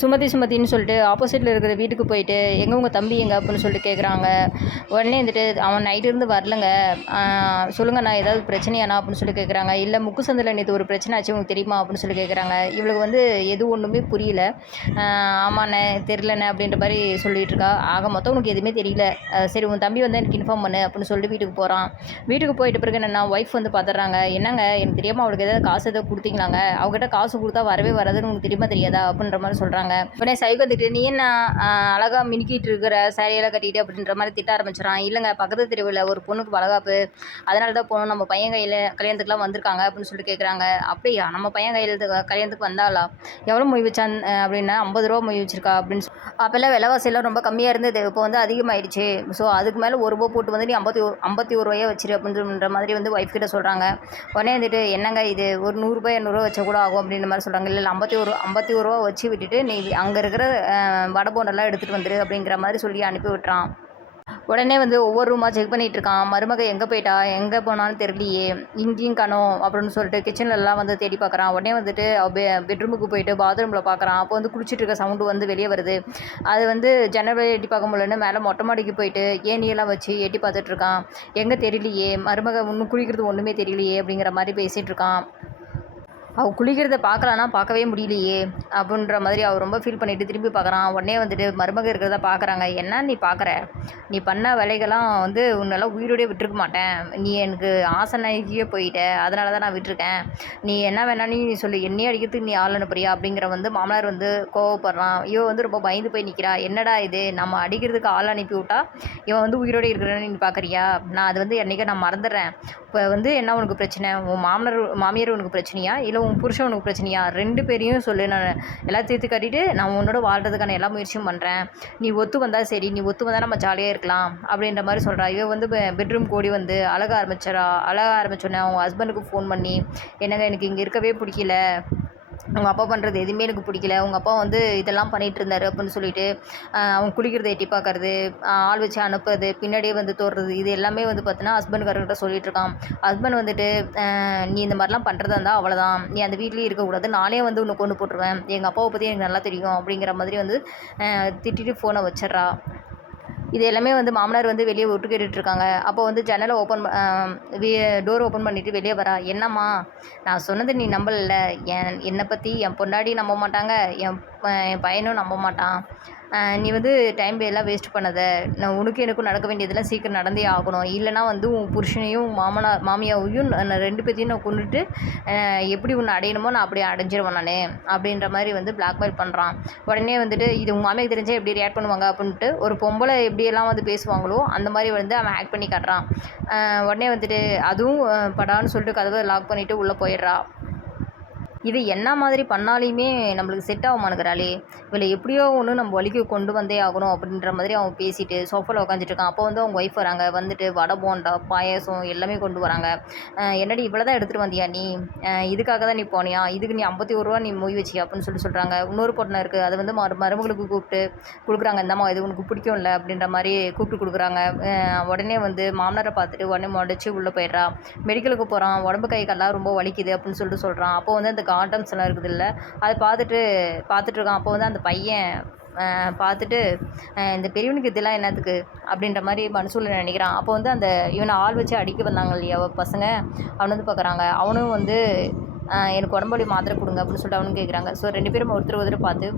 சுமதின்னு சொல்லிட்டு ஆப்போசிட்டில் இருக்கிற வீட்டுக்கு போயிட்டு எங்கே உங்கள் தம்பி எங்கே அப்படின்னு சொல்லிட்டு கேட்குறாங்க. உடனே வந்துட்டு அவன் நைட்டு இருந்து வரலங்க, சொல்லுங்கண்ணா ஏதாவது பிரச்சனையாண்ணா அப்படின்னு சொல்லி கேட்குறாங்க. இல்லை முக்கு சந்தில் நேற்று ஒரு பிரச்சனை ஆச்சு உங்களுக்கு தெரியுமா அப்படின்னு சொல்லி கேட்குறாங்க. இவளுக்கு வந்து எது ஒன்றுமே புரியல. ஆமாண்ணே தெரிலண்ணே அப்படின்ற மாதிரி சொல்லிட்டு இருக்கா. ஆக மொத்தம் உனக்கு எதுவுமே தெரியல, சரி உன் தம்பி வந்து எனக்கு இன்ஃபார்ம் பண்ணு அப்படின்னு சொல்லிட்டு வீட்டுக்கு போகிறான். வீட்டுக்கு போயிட்ட பிறகு என்னென்னா ஒய்ஃப் வந்து பார்த்துட்றாங்க. என்னங்க எனக்கு தெரியாமல் அவளுக்கு ஏதாவது காசு எதாவது கொடுத்தீங்களாங்க, அவங்ககிட்ட காசு கொடுத்தா வரவே வராதுன்னு உங்களுக்கு தெரியுமா தெரியாதா அப்படின்ற மாதிரி சொல்கிறாங்க. உடனே சைகோ வந்துட்டு நீ என்ன அழகா மினுக்கிட்டு இருக்கிற சாரியெல்லாம் கட்டிட்டு அப்படின்ற மாதிரி திட்ட ஆரம்பிச்சிடான். இல்லைங்க பக்கத்து தெருவில் ஒரு பொண்ணுக்கு வளகாப்பு, அதனால தான் போகணும், நம்ம பையன் கையில் கல்யாணத்துக்குலாம் வந்திருக்காங்க அப்படின்னு சொல்லிட்டு கேட்குறாங்க. அப்படியா நம்ம பையன் கல்யாணத்துக்கு வந்தாளா, எவ்வளோ மொய் வச்சான் அப்படின்னா 50 ரூபா மொய் வச்சிருக்கா அப்படின்னு அப்போல்லாம் விலைவாசியெல்லாம் ரொம்ப கம்மியாக இருந்தது, இப்போ வந்து அதிகமாகிடுச்சு. ஸோ அதுக்கு மேலே ஒரு ரூபா போட்டு வந்து நீ 51 ரூபாயே வச்சிரு அப்படின்ற மாதிரி வந்து ஒய்ஃப் கிட்ட சொல்கிறாங்க. உடனே வந்துட்டு என்னங்க இது ஒரு 100 ரூபாய் 200 ரூபா வச்சா கூட ஆகும் அப்படின்ற மாதிரி சொல்கிறாங்க. இல்லை 51 ரூபா வச்சு விட்டுட்டு நீ அங்கே இருக்கிற வடை போண்டெல்லாம் எடுத்துகிட்டு வந்துரு அப்படிங்கிற மாதிரி சொல்லி அனுப்பி விட்டுறான். உடனே வந்து ஒவ்வொரு ரூமாக செக் பண்ணிகிட்டு இருக்கான். மருமக எங்கே போயிட்டா, எங்கே போனான்னு தெரியலையே, இங்கேயும் காணோம் அப்படின்னு சொல்லிட்டு கிச்சன்லலாம் வந்து தேடி பார்க்குறான். உடனே வந்துட்டு பெட்ரூமுக்கு போயிட்டு பாத்ரூமில் பார்க்குறான். அப்போ வந்து குளிச்சுட்டு இருக்க சவுண்டு வந்து வெளியே வருது. அது வந்து ஜன்னல் எட்டி பார்க்க முடியலன்னு மேலே மொட்டை மாடிக்கு போயிட்டு ஏணியெல்லாம் வச்சு எட்டி பார்த்துட்ருக்கான். எங்கே தெரியலையே, மருமக இன்னும் குளிக்கிறது ஒன்றுமே தெரியலையே அப்படிங்கிற மாதிரி பேசிகிட்டு இருக்கான். அவள் குளிக்கிறத பார்க்கலான்னா பார்க்கவே முடியலையே அப்படின்ற மாதிரி அவள் ரொம்ப ஃபீல் பண்ணிவிட்டு திரும்பி பார்க்குறான். உடனே வந்துட்டு மருமக இருக்கிறத பார்க்குறாங்க. என்ன நீ பார்க்குற, நீ பண்ண வேலைகள்லாம் வந்து உன்னெல்லாம் உயிரோடே விட்டுருக்க மாட்டேன், நீ எனக்கு ஆசனைக்கே போயிட்ட, அதனால தான் நான் விட்டுருக்கேன், நீ என்ன வேணான்னு நீ சொல்லி என்னையே அடிக்கிறதுக்கு நீ ஆள் அனுப்புறியா அப்படிங்கிற வந்து மாமனார் வந்து கோவப்படுறான். இவன் வந்து ரொம்ப பயந்து போய் நிற்கிறா. என்னடா இது, நம்ம அடிக்கிறதுக்கு ஆள் அனுப்பி விட்டா இவன் வந்து உயிரோடு இருக்கிறேன்னு நீ பார்க்குறியா, நான் அது வந்து என்றைக்கே நான் மறந்துடுறேன். இப்போ வந்து என்ன உனக்கு பிரச்சனை, உன் மாமியார் உனக்கு பிரச்சனையா, இல்லை உன் புருஷன் உனக்கு பிரச்சனையா, 2 பேரையும் சொல்லு, நான் எல்லாம் தீர்த்து கட்டிட்டு நான் உன்னோட வாழ்கிறதுக்கான எல்லா முயற்சியும் பண்ணுறேன், நீ ஒத்து வந்தால் சரி, நீ ஒத்து வந்தால் நம்ம ஜாலியாக இருக்கலாம் அப்படின்ற மாதிரி சொல்கிறா. இவன் வந்து பெட்ரூம் கூடி வந்து அழக ஆரம்பிச்சோன்னே அவங்க ஹஸ்பண்டுக்கு ஃபோன் பண்ணி என்னங்க எனக்கு இங்கே இருக்கவே பிடிக்கல, உங்கள் அப்பா பண்ணுறது எதுவுமே எனக்கு பிடிக்கல, உங்கள் அப்பா வந்து இதெல்லாம் பண்ணிகிட்டு இருந்தார் அப்படின்னு சொல்லிட்டு அவங்க குளிக்கிறத எட்டி பார்க்கறது, ஆள் வச்சு அனுப்புறது, பின்னாடியே வந்து தோடுறது, இது எல்லாமே வந்து பார்த்தீங்கன்னா ஹஸ்பண்டுக்காரர்கிட்ட சொல்லிட்டு இருக்கான். ஹஸ்பண்ட் வந்துட்டு நீ இந்த மாதிரிலாம் பண்ணுறதா இருந்தால் அவ்வளோதான், நீ அந்த வீட்லேயே இருக்கக்கூடாது, நானே வந்து உன்னை கொண்டு போட்டுருவேன், எங்கள் அப்பாவை பற்றி எனக்கு நல்லா தெரியும் அப்படிங்கிற மாதிரி வந்து திட்டிட்டு ஃபோனை வச்சிட்றா. இது எல்லாமே வந்து மாமனார் வந்து வெளியே விட்டு கேட்டுட்ருக்காங்க. அப்போ வந்து ஜன்னலை டோர் ஓப்பன் பண்ணிவிட்டு வெளியே வரா. என்னம்மா நான் சொன்னது நீ நம்பலை, என்னை பற்றி என் பொண்டாடி நம்ப மாட்டாங்க, என் பையனும் நம்ப மாட்டான், நீ வந்து டைம் எல்லாம் வேஸ்ட் பண்ணாத, நான் உனக்கு எனக்கும் நடக்க வேண்டியதெல்லாம் சீக்கிரம் நடந்தே ஆகணும், இல்லைனா வந்து உன் புருஷனையும் மாமியாவையும் 2 பேர்த்தையும் நான் கொண்டுட்டு எப்படி உன்னை அடையணுமோ நான் அப்படியே அடைஞ்சிருவேன் நான் அப்படின்ற மாதிரி வந்து பிளாக்மெயில் பண்ணுறான். உடனே வந்துட்டு இது உங்கள் மாமியாருக்கு தெரிஞ்சால் எப்படி ரியாக்ட் பண்ணுவாங்க அப்படின்ட்டு ஒரு பொம்பளை எப்படியெல்லாம் வந்து பேசுவாங்களோ அந்த மாதிரி வந்து அவன் ஆக்ட் பண்ணி காட்டுறான். உடனே வந்துட்டு அதுவும் படான்னு சொல்லிட்டு கதவை லாக் பண்ணிவிட்டு உள்ளே போயிடுறா. இது என்ன மாதிரி பண்ணாலுமே நம்மளுக்கு செட் ஆக மாட்டேங்கிறாளே, இவளை எப்படியோ ஒன்று நம்ம வழிக்கு கொண்டு வந்தே ஆகணும் அப்படின்ற மாதிரி அவன் பேசிட்டு சோஃபாவில் உட்காந்துட்டு இருக்கான். அப்போ வந்து அவங்க ஒய்ஃப் வராங்க. வந்துட்டு வடை போண்டா பாயாசம் எல்லாமே கொண்டு வராங்க. என்னடி இவ்வளோ தான் எடுத்துகிட்டு வந்தியா நீ, இதுக்காக தான் நீ போனியா, இதுக்கு நீ 51 ரூபா நீ மொய் வச்சியா அப்படின்னு சொல்கிறாங்க. இன்னொரு பொண்ணு இருக்குது, அது வந்து மருமகளுக்கு கூப்பிட்டு கொடுக்குறாங்க. இந்தம்மா இது உனக்கு பிடிக்கும் இல்லை அப்படின்ற மாதிரி கூப்பிட்டு கொடுக்குறாங்க. உடனே வந்து மாமனாரை பார்த்துட்டு உடனே முடிச்சு உள்ளே போயிடுறா. மெடிக்கலுக்கு போகிறான். உடம்பு கை கால்லாம் ரொம்ப வலிக்குது அப்படின்னு சொல்கிறான். அப்போ வந்து அந்த காண்டம்ஸ் எல்லாம் இருக்குது இல்லை, அதை பார்த்துட்ருக்கான். அப்போ வந்து அந்த பையன் பார்த்துட்டு இந்த பெரியவனுக்கு இதெல்லாம் என்னத்துக்கு அப்படின்ற மாதிரி மனசுல நினைக்கிறான். அப்போ வந்து அந்த இவனை ஆள் வச்சு அடிக்க வந்தாங்க இல்லையா பசங்க, அவனை வந்து பார்க்குறாங்க. அவனும் வந்து எனக்கு உடம்பு வலி மாத்திரை கொடுங்க அப்படின்னு சொல்லிட்டு அவனும் கேட்குறாங்க. ஸோ 2 பேரும் ஒருத்தர் பார்த்து